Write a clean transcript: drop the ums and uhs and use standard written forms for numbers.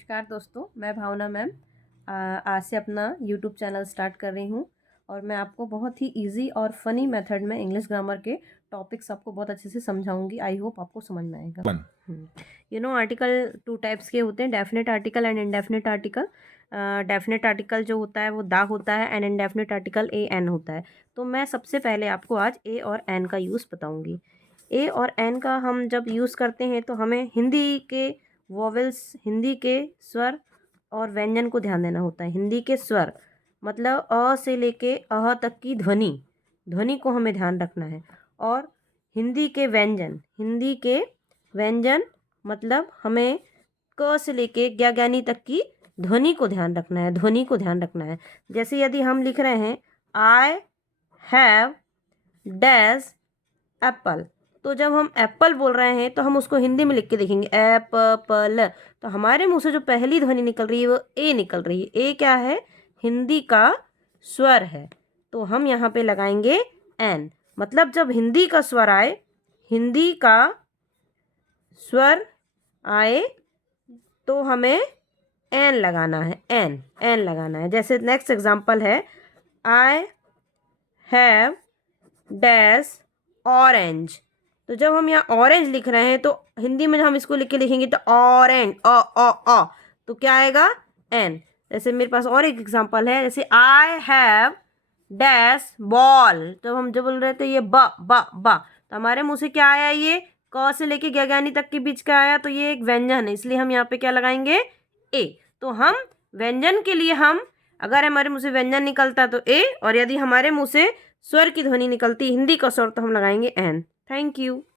नमस्कार दोस्तों, मैं भावना मैम आज से अपना यूट्यूब चैनल स्टार्ट कर रही हूँ और मैं आपको बहुत ही इजी और फ़नी मेथड में इंग्लिश ग्रामर के टॉपिक्स आपको बहुत अच्छे से समझाऊंगी। आई होप आपको समझ में आएगा। आर्टिकल 2 टाइप्स के होते हैं, definite article and indefinite article. Definite article जो होता है वो दा होता है and indefinite article A an होता है। तो मैं सबसे पहले आपको आज ए और एन का यूज़ बताऊँगी। ए और एन का हम जब यूज़ करते हैं तो हमें हिंदी के वोवेल्स, हिंदी के स्वर और व्यंजन को ध्यान देना होता है। हिंदी के स्वर मतलब अ से लेके अह तक की ध्वनि को हमें ध्यान रखना है। और हिंदी के व्यंजन मतलब हमें क से लेके ज्ञानी तक की ध्वनि को ध्यान रखना है। जैसे यदि हम लिख रहे हैं आई हैव डैश एप्पल, तो जब हम एप्पल बोल रहे हैं तो हम उसको हिंदी में लिख के देखेंगे एप्पल, तो हमारे मुंह से जो पहली ध्वनि निकल रही है वो ए निकल रही है। ए क्या है? हिंदी का स्वर है। तो हम यहाँ पे लगाएंगे एन, मतलब जब हिंदी का स्वर आए तो हमें एन लगाना है। एन लगाना है। जैसे नेक्स्ट एग्जांपल है आई हैव डैश ऑरेंज, तो जब हम यहाँ ऑरेंज लिख रहे हैं तो हिंदी में हम इसको लिख के लिखेंगे तो ऑरेंज अ तो क्या आएगा? एन। जैसे मेरे पास और एक एग्जांपल है, जैसे आई हैव डैश बॉल, जब बोल रहे थे ये ब तो हमारे मुंह से क्या आया? ये क से लेके ज्ञानी तक के बीच का आया, तो ये एक व्यंजन है, इसलिए हम यहाँ पे क्या लगाएंगे? ए। तो हम व्यंजन के लिए अगर हमारे मुंह से व्यंजन निकलता तो ए, और यदि हमारे मुंह से स्वर की ध्वनि निकलती हिंदी का स्वर तो हम लगाएंगे एन। Thank you.